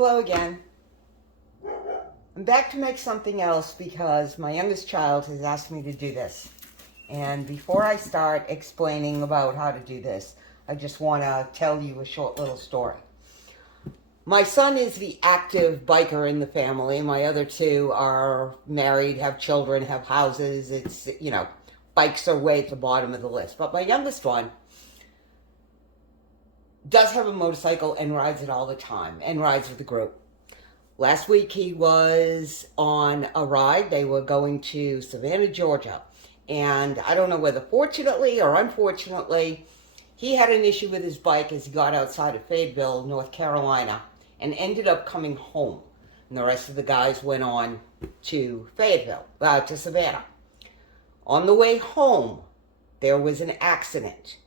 Hello again. I'm back to make something else because my youngest child has asked me to do this. And before I start explaining about how to do this, I just want to tell you a short little story. My son is the active biker in the family. My other two are married, have children, have houses. It's, bikes are way at the bottom of the list. But my youngest one does have a motorcycle and rides it all the time and rides with a group. Last week he was on a ride. They were going to Savannah, Georgia. And I don't know whether fortunately or unfortunately, he had an issue with his bike as he got outside of Fayetteville, North Carolina, and ended up coming home. And the rest of the guys went on to Fayetteville, to Savannah. On the way home, there was an accident.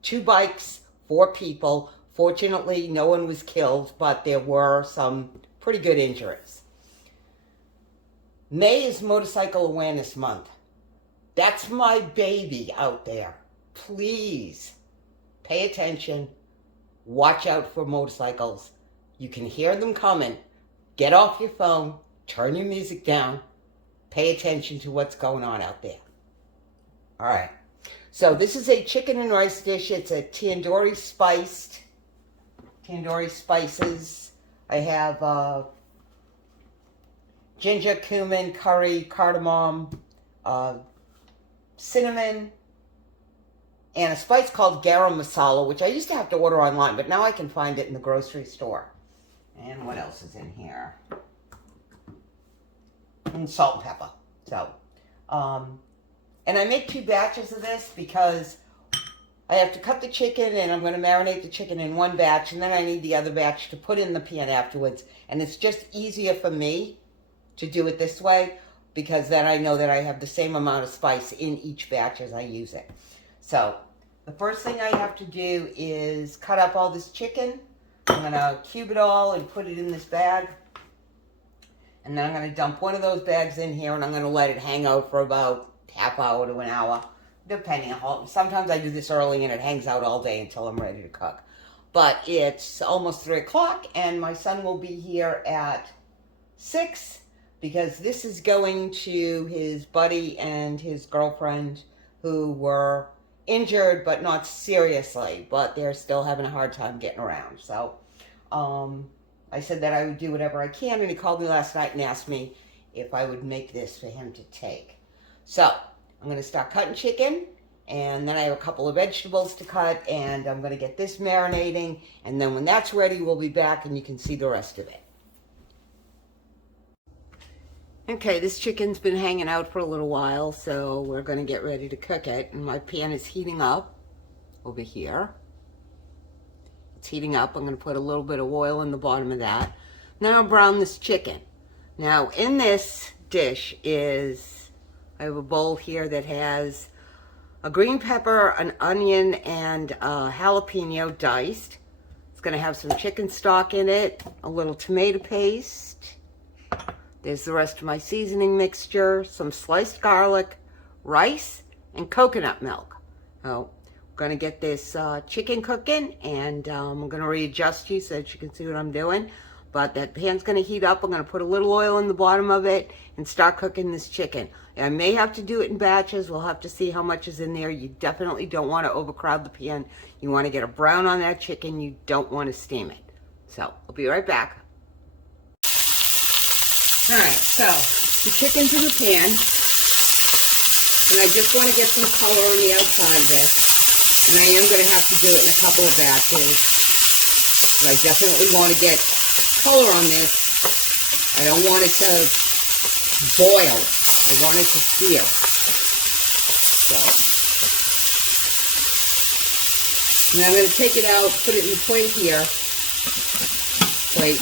2 bikes, 4 people. Fortunately, no one was killed, but there were some pretty good injuries. May is Motorcycle Awareness Month. That's my baby out there. Please pay attention. Watch out for motorcycles. You can hear them coming. Get off your phone. Turn your music down. Pay attention to what's going on out there. All right. So this is a chicken and rice dish. It's a tandoori spices. I have ginger, cumin, curry, cardamom, cinnamon, and a spice called garam masala, which I used to have to order online, but now I can find it in the grocery store. And what else is in here? And salt and pepper. So, and I make 2 batches of this because I have to cut the chicken and I'm going to marinate the chicken in one batch, and then I need the other batch to put in the pan afterwards. And it's just easier for me to do it this way because then I know that I have the same amount of spice in each batch as I use it. So the first thing I have to do is cut up all this chicken. I'm going to cube it all and put it in this bag. And then I'm going to dump one of those bags in here and I'm going to let it hang out for about half hour to an hour, depending on how. Sometimes I do this early and it hangs out all day until I'm ready to cook. But it's almost 3 o'clock and my son will be here at 6 because this is going to his buddy and his girlfriend who were injured, but not seriously, but they're still having a hard time getting around. So I said that I would do whatever I can, and he called me last night and asked me if I would make this for him to take. So I'm going to start cutting chicken, and then I have a couple of vegetables to cut, and I'm going to get this marinating, and then when that's ready, we'll be back and you can see the rest of it. Okay, this chicken's been hanging out for a little while, so we're going to get ready to cook it, and my pan is heating up over here. It's heating up. I'm going to put a little bit of oil in the bottom of that. Now I'll brown this chicken. Now in this dish I have a bowl here that has a green pepper, an onion, and a jalapeno diced. It's going to have some chicken stock in it, a little tomato paste. There's the rest of my seasoning mixture, some sliced garlic, rice, and coconut milk. So I'm going to get this chicken cooking, and I'm going to readjust you so that you can see what I'm doing. But that pan's going to heat up. I'm going to put a little oil in the bottom of it and start cooking this chicken. I may have to do it in batches. We'll have to see how much is in there. You definitely don't want to overcrowd the pan. You want to get a brown on that chicken. You don't want to steam it. So I'll be right back. All right, so the chicken's in the pan. And I just want to get some color on the outside of it. And I am going to have to do it in a couple of batches. But I definitely want to get color on this. I don't want it to boil. I want it to sear. So. And I'm going to take it out, put it in the plate here. Plate.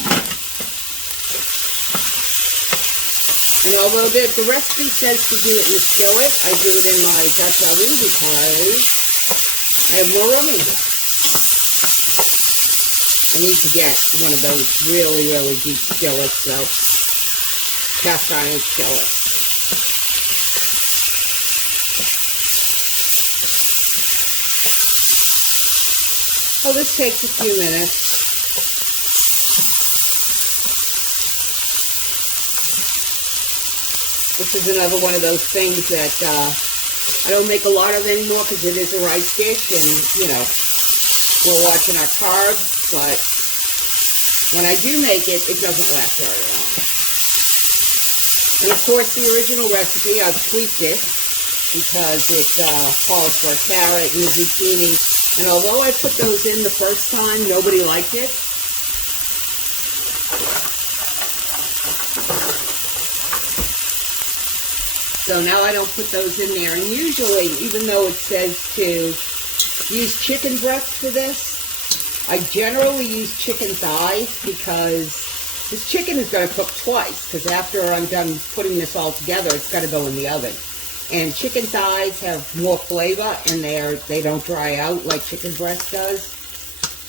And although the recipe says to do it in the skillet, I do it in my Dutch oven because I have more room in here. I need to get one of those really, really deep skillets, so cast iron skillets. So this takes a few minutes. This is another one of those things that I don't make a lot of anymore because it is a rice dish, and, you know, we're watching our carbs, but when I do make it, it doesn't last very long. And of course, the original recipe, I've tweaked it because it calls for a carrot and a zucchini. And although I put those in the first time, nobody liked it. So now I don't put those in there. And usually, even though it says to use chicken breast for this, I generally use chicken thighs because this chicken is going to cook twice, because after I'm done putting this all together, it's got to go in the oven. And chicken thighs have more flavor, and they don't dry out like chicken breast does.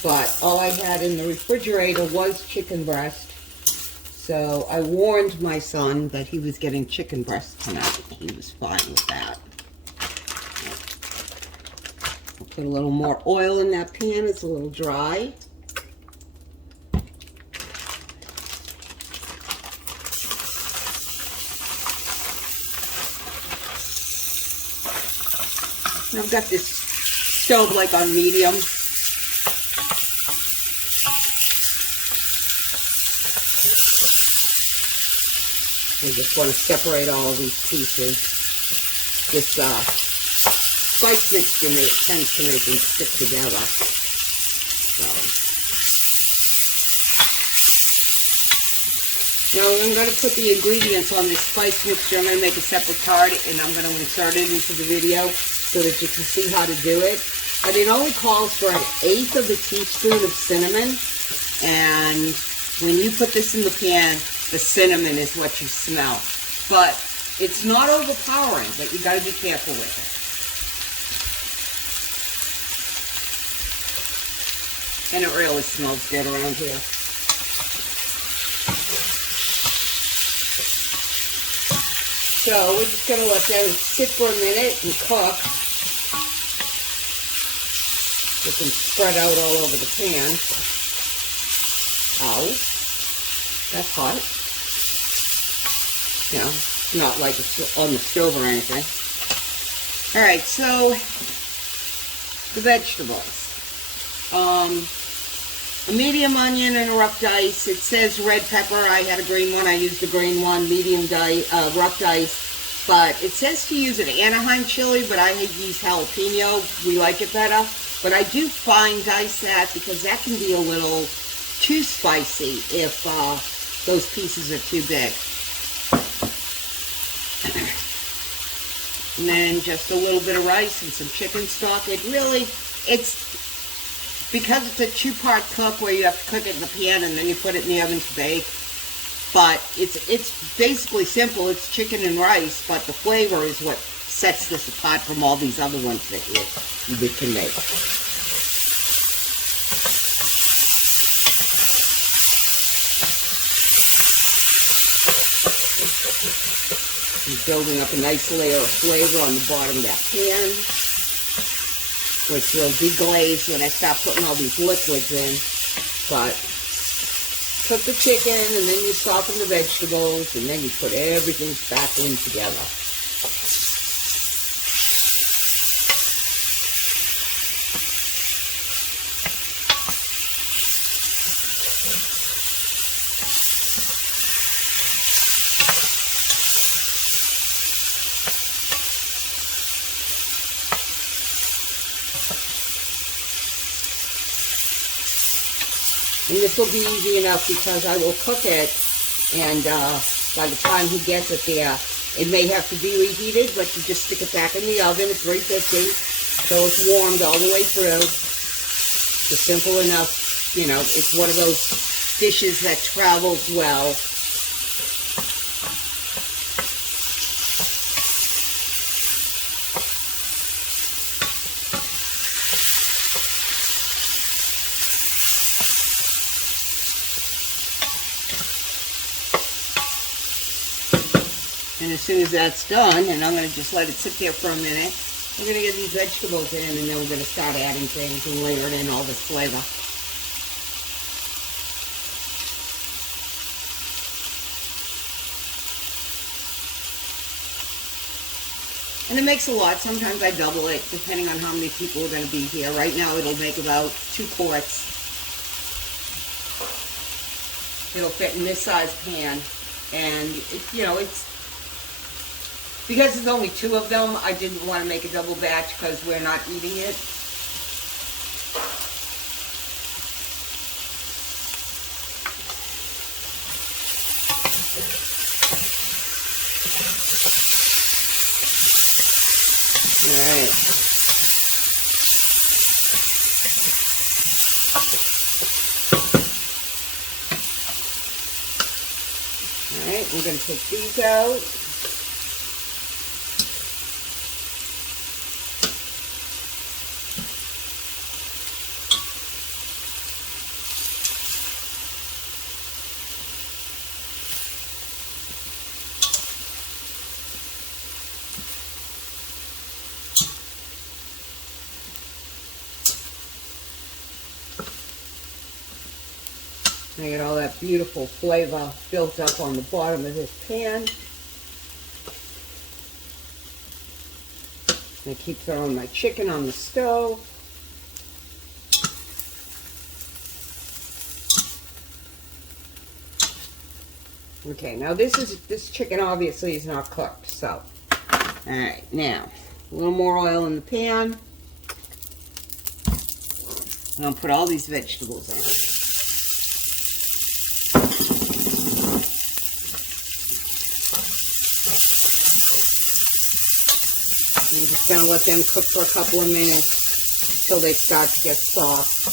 But all I had in the refrigerator was chicken breast. So I warned my son that he was getting chicken breast tonight. He was fine with that. I'll put a little more oil in that pan. It's a little dry. I've got this stove like on medium. I just want to separate all of these pieces. This spice mixture tends to make them stick together. So. Now I'm going to put the ingredients on this spice mixture. I'm going to make a separate card, and I'm going to insert it into the video so that you can see how to do it. And it only calls for 1/8 of a teaspoon of cinnamon. And when you put this in the pan, the cinnamon is what you smell. But it's not overpowering, but you got to be careful with it. And it really smells good around here. So we're just going to let that sit for a minute and cook. It can spread out all over the pan. Ow. That's hot. You know, not like it's on the stove or anything. Alright, so the vegetables. A medium onion and a rough dice. It says red pepper. I had a green one. I used the green one, medium dice, rough dice. But it says to use an Anaheim chili, but I use jalapeno. We like it better. But I do fine dice that because that can be a little too spicy if those pieces are too big. And then just a little bit of rice and some chicken stock. Because it's a two-part cook where you have to cook it in the pan and then you put it in the oven to bake. But it's basically simple. It's chicken and rice, but the flavor is what sets this apart from all these other ones that you can make. I'm building up a nice layer of flavor on the bottom of that pan, which will deglaze when I start putting all these liquids in. But cook the chicken, and then you soften the vegetables, and then you put everything back in together. And this will be easy enough because I will cook it, and by the time he gets it there, it may have to be reheated, but you just stick it back in the oven at 350, so it's warmed all the way through. It's simple enough, you know, it's one of those dishes that travels well. And as soon as that's done, and I'm going to just let it sit there for a minute, we're going to get these vegetables in, and then we're going to start adding things and layering in all this flavor. And it makes a lot. Sometimes I double it, depending on how many people are going to be here. Right now, it'll make about 2 quarts. It'll fit in this size pan. And, it's... Because there's only 2 of them, I didn't want to make a double batch because we're not eating it. Alright. Alright, we're going to take these out. I get all that beautiful flavor built up on the bottom of this pan. And I keep throwing my chicken on the stove. Okay, now this chicken obviously is not cooked, so. Alright, now, a little more oil in the pan. And I'll put all these vegetables in. I'm just going to let them cook for a couple of minutes until they start to get soft.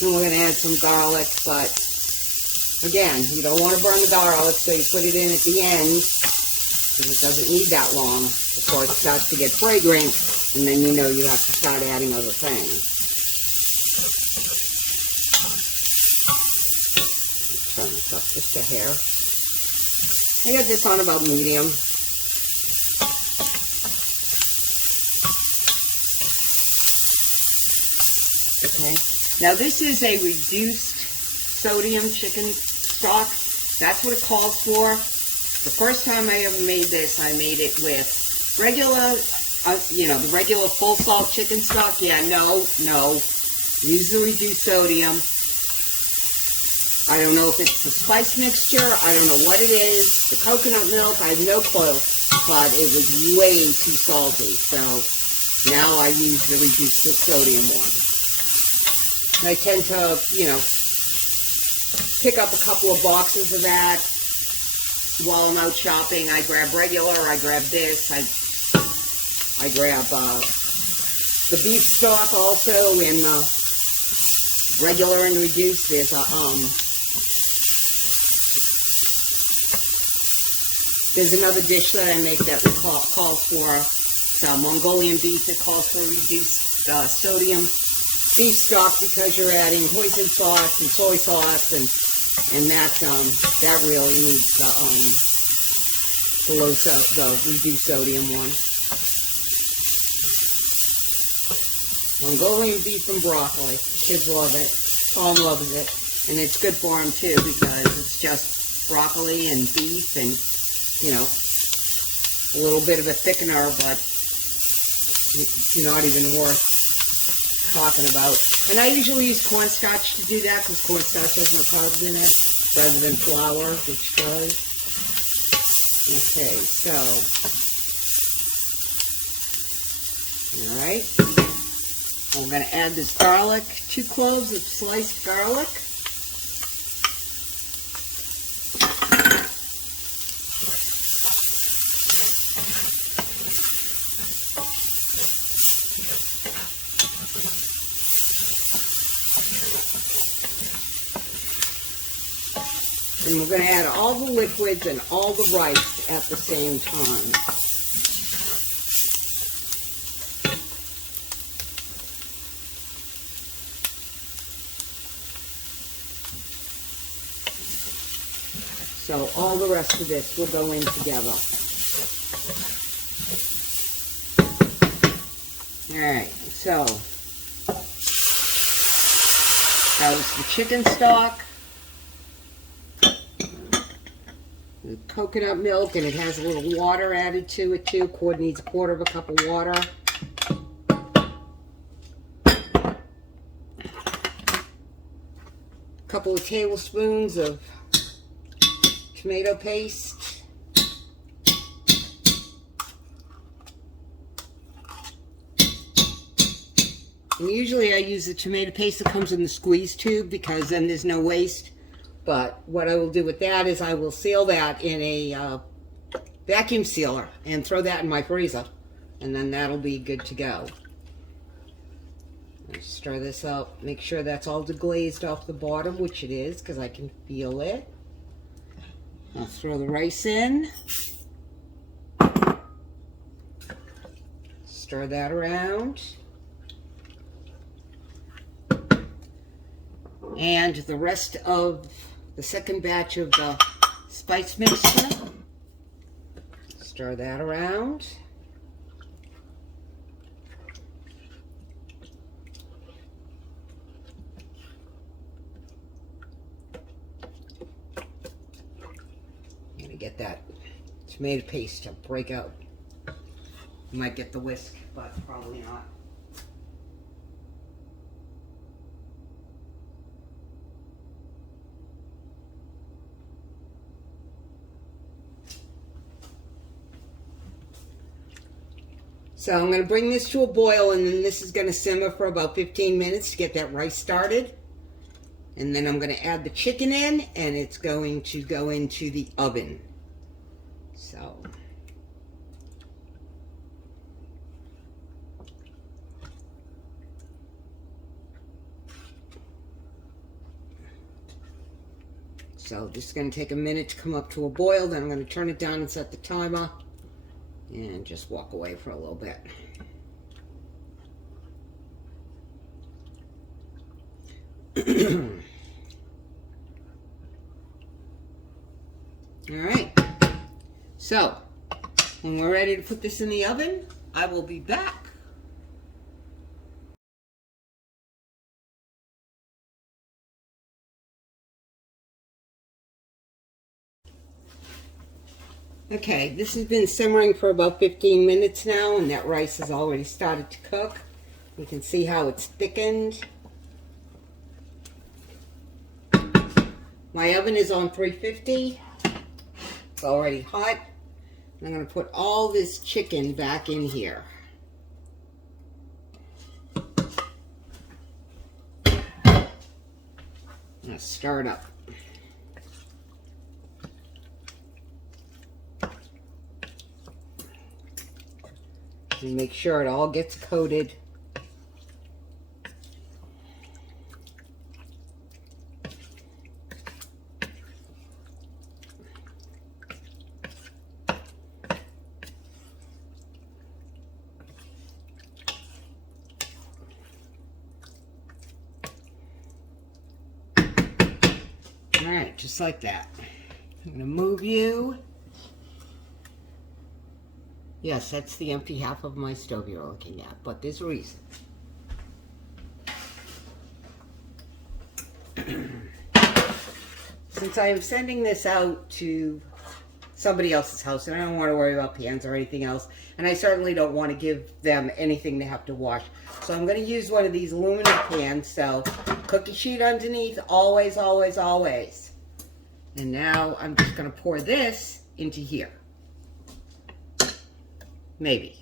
And we're going to add some garlic, but again, you don't want to burn the garlic, so you put it in at the end, because it doesn't need that long before it starts to get fragrant, and then you know you have to start adding other things. Turn this up just a hair. I got this on about medium. Okay. Now this is a reduced sodium chicken stock. That's what it calls for. The first time I ever made this, I made it with regular, the regular full salt chicken stock. Yeah, no. Use the reduced sodium. I don't know if it's the spice mixture. I don't know what it is. The coconut milk, I have no clue. But it was way too salty. So now I use the reduced sodium one. And I tend to, pick up a couple of boxes of that while I'm out shopping. I grab regular, I grab this, I grab the beef stock also in regular and reduced. There's another dish that I make that calls for some Mongolian beef. It calls for reduced sodium beef stock because you're adding hoisin sauce and soy sauce, and that really needs the reduced sodium one. Mongolian beef and broccoli. Kids love it. Tom loves it, and it's good for them too because it's just broccoli and beef and a little bit of a thickener, but not even worth talking about. And I usually use cornstarch to do that because cornstarch has no carbs in it rather than flour, which does. Okay, so, alright. I'm going to add this garlic, 2 cloves of sliced garlic. And we're going to add all the liquids and all the rice at the same time. So all the rest of this will go in together. Alright, so that was the chicken stock. coconut milk, and it has a little water added to it too. Quart needs a quarter of a cup of water. A couple of tablespoons of tomato paste. And usually I use the tomato paste that comes in the squeeze tube because then there's no waste. But what I will do with that is I will seal that in a vacuum sealer and throw that in my freezer. And then that'll be good to go. Just stir this up. Make sure that's all deglazed off the bottom, which it is because I can feel it. I'll throw the rice in. Stir that around. And the rest of the second batch of the spice mixture. Stir that around. I'm going to get that tomato paste to break out. You might get the whisk, but probably not. So I'm going to bring this to a boil, and then this is going to simmer for about 15 minutes to get that rice started. And then I'm going to add the chicken in, and it's going to go into the oven. So this is going to take a minute to come up to a boil. Then I'm going to turn it down and set the timer. And just walk away for a little bit. All right. So, when we're ready to put this in the oven, I will be back. Okay, this has been simmering for about 15 minutes now, and that rice has already started to cook. You can see how it's thickened. My oven is on 350. It's already hot. I'm going to put all this chicken back in here. I'm going to stir it up. And make sure it all gets coated. All right, just like that. I'm going to move you. Yes, that's the empty half of my stove you're looking at, but there's a reason. Since I am sending this out to somebody else's house, and I don't want to worry about pans or anything else, and I certainly don't want to give them anything they have to wash. So I'm going to use one of these aluminum pans, so cookie sheet underneath, always, always, always. And now I'm just going to pour this into here. Maybe.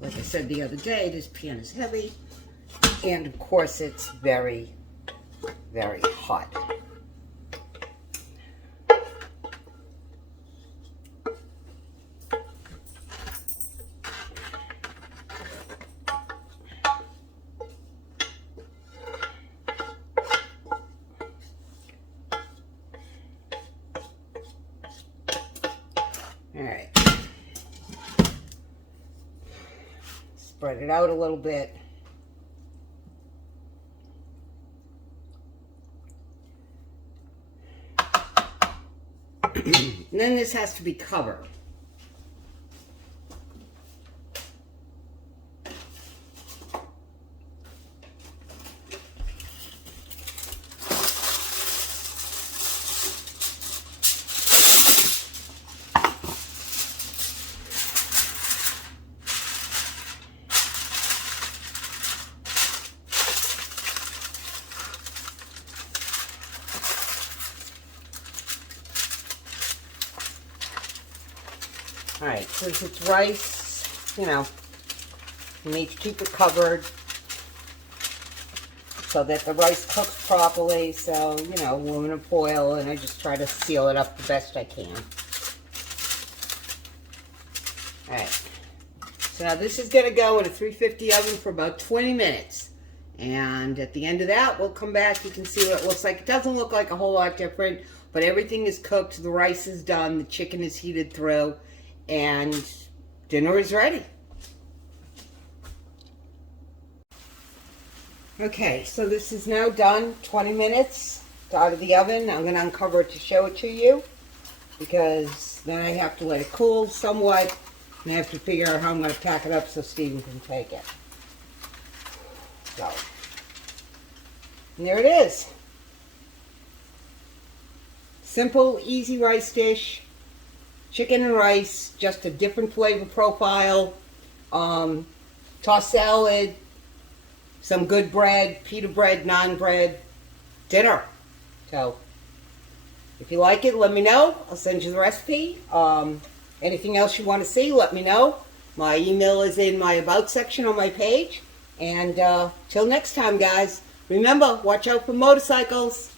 Like I said the other day, this pan is heavy, and of course it's very, very hot. All right. Spread it out a little bit. And then this has to be covered. Alright, since it's rice, you know, you need to keep it covered so that the rice cooks properly. So, you know, aluminum foil, and I just try to seal it up the best I can. Alright, so now this is going to go in a 350 oven for about 20 minutes. And at the end of that, we'll come back. You can see what it looks like. It doesn't look like a whole lot different, but everything is cooked. The rice is done. The chicken is heated through. And dinner is ready. Okay, so this is now done. 20 minutes out of the oven. I'm going to uncover it to show it to you, because then I have to let it cool somewhat, and I have to figure out how I'm going to pack it up so Steven can take it. So, and there it is. Simple, easy rice dish. Chicken and rice, just a different flavor profile. Tossed salad, some good bread, pita bread, naan bread, dinner. So, if you like it, let me know. I'll send you the recipe. Anything else you want to see, let me know. My email is in my About section on my page. And till next time, guys, remember, watch out for motorcycles.